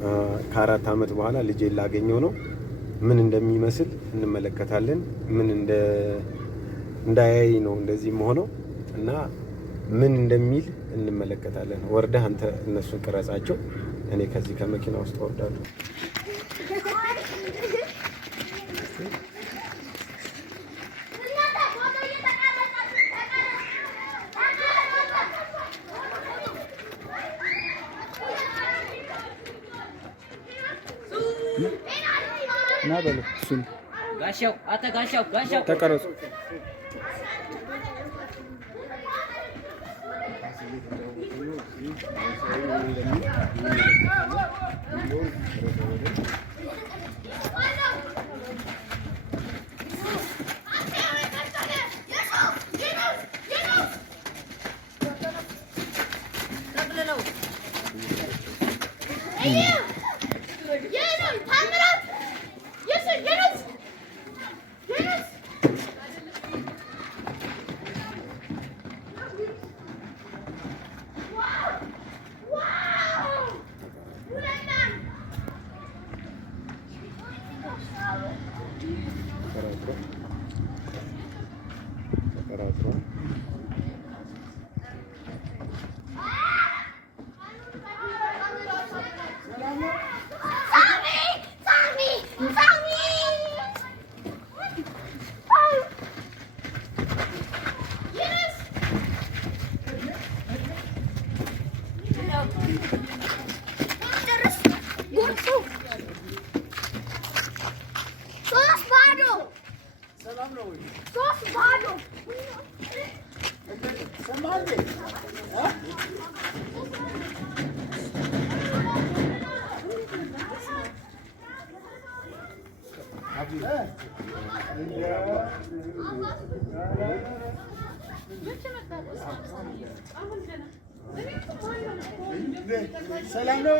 ከ4 አመት በኋላ ልጄ ላገኘው ነው። ምን እንደሚመስል እንመለከታለን። ምን እንዳያይ ነው እንደዚህ ሆኖ እና ምን እንደሚል እንመለከታለን። ወርደህ አንተ እነሱን ቅረጻቸው፣ እኔ ከዚህ ከመኪና ውስጥ ወርዳለሁ። ና በለው እሱን ጋሻው ጋሻው ተቀረጹ። ሰላም ነው።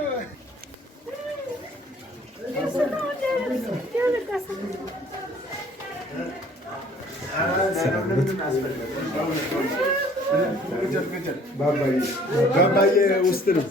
ባባዬ ውስጥ ነው።